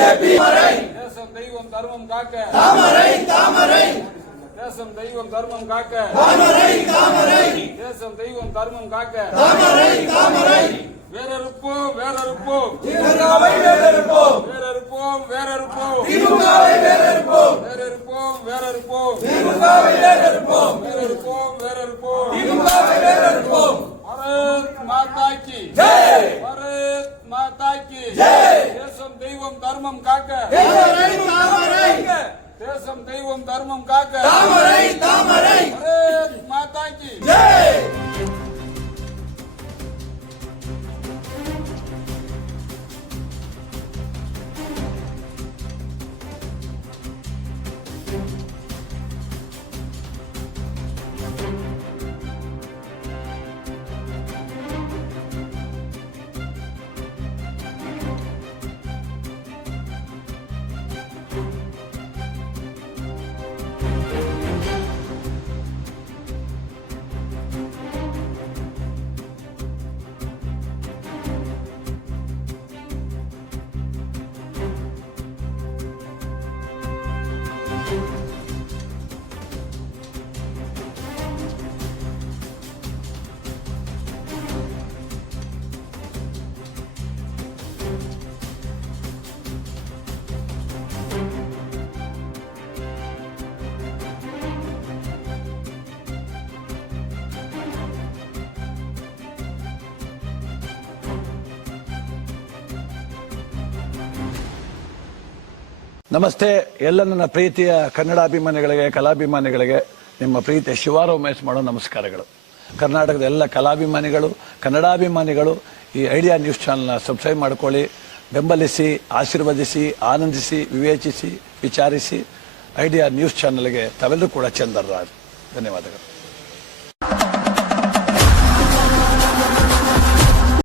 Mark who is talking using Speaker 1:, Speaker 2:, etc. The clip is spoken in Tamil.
Speaker 1: பிஜேபி
Speaker 2: தேசம் தெய்வம் தர்மம் காக்க
Speaker 1: தாமரை தாமரை
Speaker 2: தேசம் தெய்வம் தர்மம் காக்க
Speaker 1: தாமரை தாமரை
Speaker 2: தேசம் தெய்வம் தர்மம் காக்க
Speaker 1: தாமரை தாமரை
Speaker 2: வேறறுப்போம் வேறறுப்போம்
Speaker 1: திமுகவை வேறறுப்போம்
Speaker 2: வேறறுப்போம் வேறறுப்போம்
Speaker 1: திமுகவை வேறறுப்போம்
Speaker 2: வேறறுப்போம் வேறறுப்போம்
Speaker 1: திமுகவை வேறறுப்போம்
Speaker 2: வேறறுப்போம் வேறறுப்போம்
Speaker 1: திமுகவை வேறறுப்போம்
Speaker 2: பாரத் மாதா கி
Speaker 1: ஜெய்
Speaker 2: பாரத் மாதா கி
Speaker 1: ஜெய்
Speaker 2: தேசம் தெய்வம் தர்மம் காக்க
Speaker 1: தாமரை தாமரை
Speaker 2: தேசம் தெய்வம் தர்மம் காக்க
Speaker 1: தாமரை தாமரை
Speaker 2: பாரத் மாதா கி
Speaker 1: ஜெய்
Speaker 3: ನಮಸ್ತೆ ಎಲ್ಲ ನನ್ನ ಪ್ರೀತಿಯ ಕನ್ನಡಾಭಿಮಾನಿಗಳಿಗೆ ಕಲಾಭಿಮಾನಿಗಳಿಗೆ ನಿಮ್ಮ ಪ್ರೀತಿಯ ಶಿವಾರ ಉಮೇಶ್ ಮಾಡೋ ನಮಸ್ಕಾರಗಳು. ಕರ್ನಾಟಕದ ಎಲ್ಲ ಕಲಾಭಿಮಾನಿಗಳು ಕನ್ನಡಾಭಿಮಾನಿಗಳು ಈ ಐಡಿಯಾ ನ್ಯೂಸ್ ಚಾನಲ್ನ ಸಬ್ಸ್ಕ್ರೈಬ್ ಮಾಡ್ಕೊಳ್ಳಿ, ಬೆಂಬಲಿಸಿ, ಆಶೀರ್ವದಿಸಿ, ಆನಂದಿಸಿ, ವಿವೇಚಿಸಿ, ವಿಚಾರಿಸಿ. ಐಡಿಯಾ ನ್ಯೂಸ್ ಚಾನಲ್ಗೆ ತಾವೆಲ್ಲರೂ ಕೂಡ ಚಂದರ್ರಾಜ್. ಧನ್ಯವಾದಗಳು.